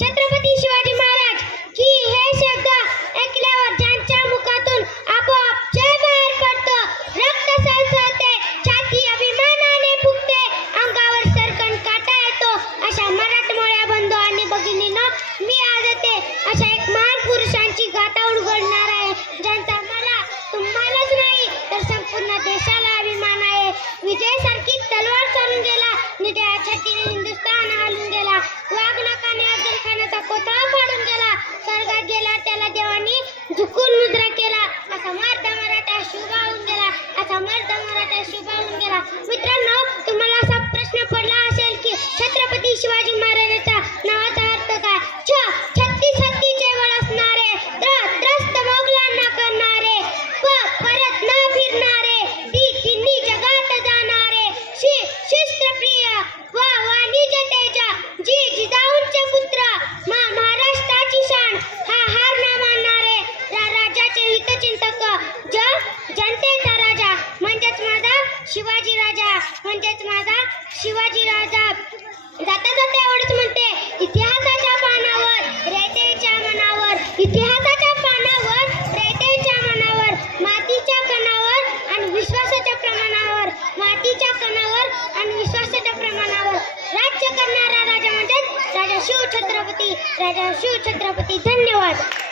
छत्रपती शिवाजी महाराज की हे शब्द ऐकल्यावर ज्यांच्या मुखातून आपोआप जय बाहेर पडतो. रक्त सळसळते छाती अभिमानाने फुगते अंगावर सरकण काटा येतो. अशा मराठमोळ्या बंधू आणि भगिनीनं मी आज येते. अशा एक महान पुरुषांची गाथा उलगडणार आहे ज्यांचा मला तुम्हालाच नाही तर संपूर्ण देशाला अभिमान आहे. विजय आता मर्द मराठा होऊन गेला. आता मर्द मराठा शुभ होऊन गेला. मित्रांनो राजा म्हणजेच माझा शिवाजी राजा. जाता जाता एवढंच म्हणते इतिहासाच्या पानावर रयतेच्या मनावर इतिहासाच्या पानावर रयतेच्या मनावर मातीच्या कणावर आणि विश्वासाच्या प्रमाणावर मातीच्या कणावर आणि विश्वासाच्या प्रमाणावर. राज्य करणारा राजा म्हणजेच राजा शिव छत्रपती राजा शिव छत्रपती धन्यवाद.